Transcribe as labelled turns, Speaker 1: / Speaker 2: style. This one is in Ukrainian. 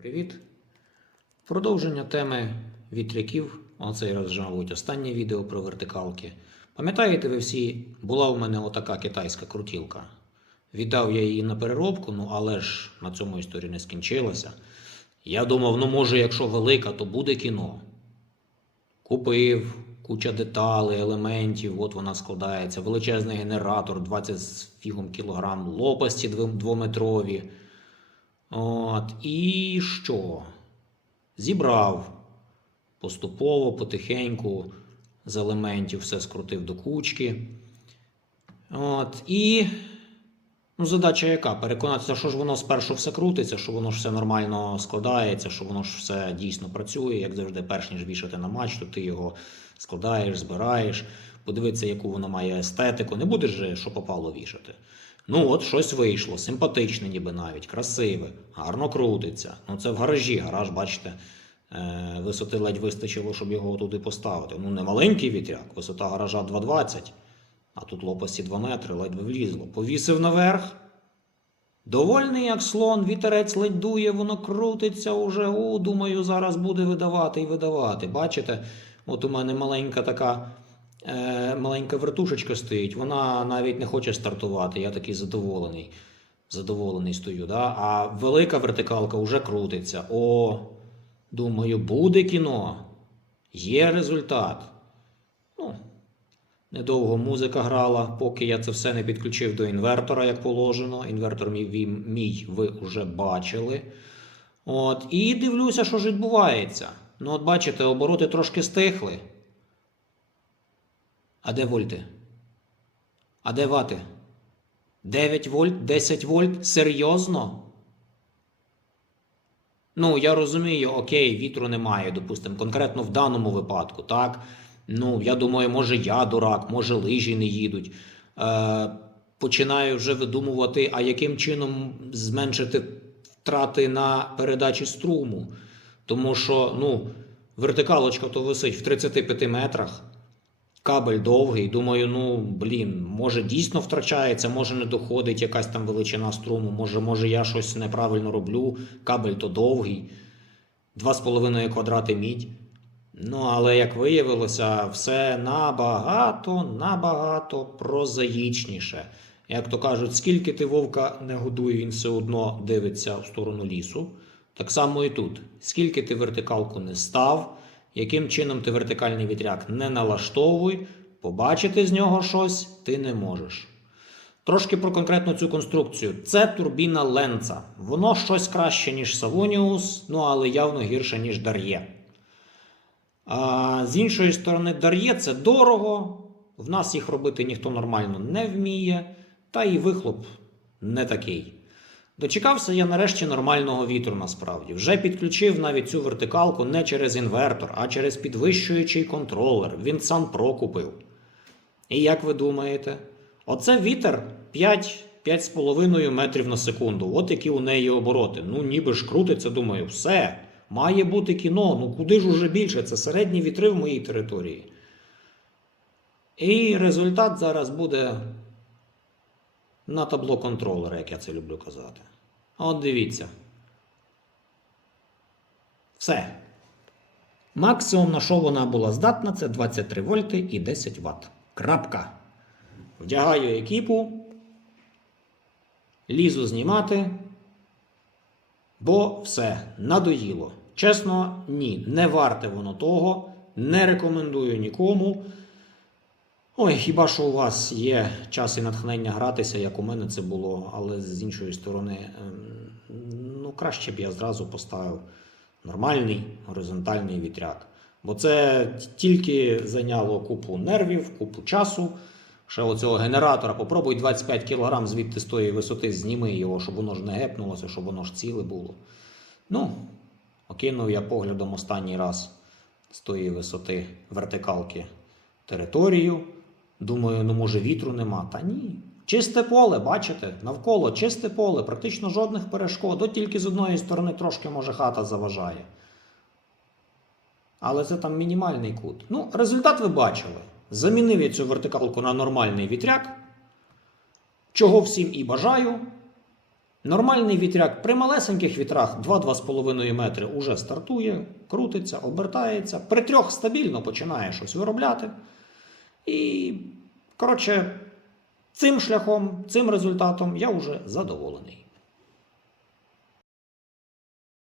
Speaker 1: Привіт! Продовження теми вітряків. Оцей раз вже, мабуть, останнє відео про вертикалки. Пам'ятаєте, ви всі, була у мене отака китайська крутілка. Віддав я її на переробку, ну але ж на цьому історія не скінчилася. Я думав, ну може, якщо велика, то буде кіно. Купив куча деталей, елементів, от вона складається. Величезний генератор, 20 з фігом кілограм, лопасті двом- двометрові. От, і що? Зібрав поступово, потихеньку, з елементів все скрутив до кучки. От, і ну, задача яка? Переконатися, що ж воно спершу все крутиться, що воно ж все нормально складається, що воно ж все дійсно працює, як завжди, перш ніж вішати на мачту, ти його складаєш, збираєш, подивитися, яку воно має естетику. Не будеш же, що попало вішати. Ну, от щось вийшло, симпатичне, ніби навіть, красиве, гарно крутиться. Ну, це в гаражі. Гараж, бачите, е, висоти ледь вистачило, щоб його туди поставити. Ну, не маленький вітряк, висота гаража 2,20, а тут лопасті 2 метри, ледь влізло. Повісив наверх. Довольний, як слон, вітерець ледь дує, воно крутиться уже. У, думаю, зараз буде видавати і видавати. Бачите, от у мене маленька така маленька вертушечка стоїть, вона навіть не хоче стартувати. Я такий задоволений. Задоволений стою. Да? А велика вертикалка вже крутиться. О, думаю, буде кіно. Є результат. Ну, недовго музика грала, поки я це все не підключив до інвертора, як положено. Інвертор мій, мій, мій ви вже бачили. От, і дивлюся, що ж відбувається. Ну, от бачите, обороти трошки стихли. А де вольти? А де вати? 9 вольт, 10 вольт? Серйозно? Ну, я розумію, окей, вітру немає, допустимо, конкретно в даному випадку, так? Ну, я думаю, може я дурак, може лижі не їдуть. Е, починаю вже видумувати, а яким чином зменшити втрати на передачі струму. Тому що, ну, вертикалочка то висить в 35 метрах. Кабель довгий, думаю, ну блін, може дійсно втрачається, може не доходить якась там величина струму, може, може я щось неправильно роблю, кабель то довгий, 2,5 квадрати мідь. Ну, але як виявилося, все набагато, набагато прозаїчніше. Як то кажуть, скільки ти вовка не годує, він все одно дивиться в сторону лісу. Так само і тут. Скільки ти вертикалку не став, яким чином ти вертикальний вітряк не налаштовуй, побачити з нього щось ти не можеш. Трошки про конкретну цю конструкцію. Це турбіна Ленца. Воно щось краще, ніж Савоніус, ну але явно гірше, ніж Дар'є. А з іншої сторони, Дар'є це дорого. В нас їх робити ніхто нормально не вміє, та і вихлоп не такий. Дочекався я нарешті нормального вітру насправді. Вже підключив навіть цю вертикалку не через інвертор, а через підвищуючий контролер. Він сам прокупив. І як ви думаєте? Оце вітер 5 5,5 метрів на секунду. От які у неї обороти. Ну, ніби ж крутиться, думаю, все. Має бути кіно. Ну куди ж уже більше? Це середні вітри в моїй території. І результат зараз буде на табло контролера, як я це люблю казати. А От дивіться. Все. Максимум, на що вона була здатна, це 23 вольти і 10 Вт. Крапка. Вдягаю екіпу. Лізу знімати. Бо все надоїло. Чесно, ні, не варте воно того. Не рекомендую нікому. Ой, хіба що у вас є час і натхнення гратися, як у мене це було, але з іншої сторони, ем, ну краще б я зразу поставив нормальний горизонтальний вітряк. Бо це тільки зайняло купу нервів, купу часу. Ще оцього генератора попробуй 25 кг звідти з тої висоти зніми його, щоб воно ж не гепнулося, щоб воно ж ціле було. Ну, окинув я поглядом останній раз з тої висоти вертикалки територію. Думаю, ну може вітру нема. Та ні. Чисте поле, бачите? Навколо чисте поле, практично жодних перешкод. От тільки з одної сторони трошки, може, хата заважає. Але це там мінімальний кут. Ну, результат ви бачили. Замінив я цю вертикалку на нормальний вітряк, чого всім і бажаю. Нормальний вітряк при малесеньких вітрах 2-2,5 метри уже стартує, крутиться, обертається. При трьох стабільно починає щось виробляти. І, коротше, цим шляхом, цим результатом я вже задоволений.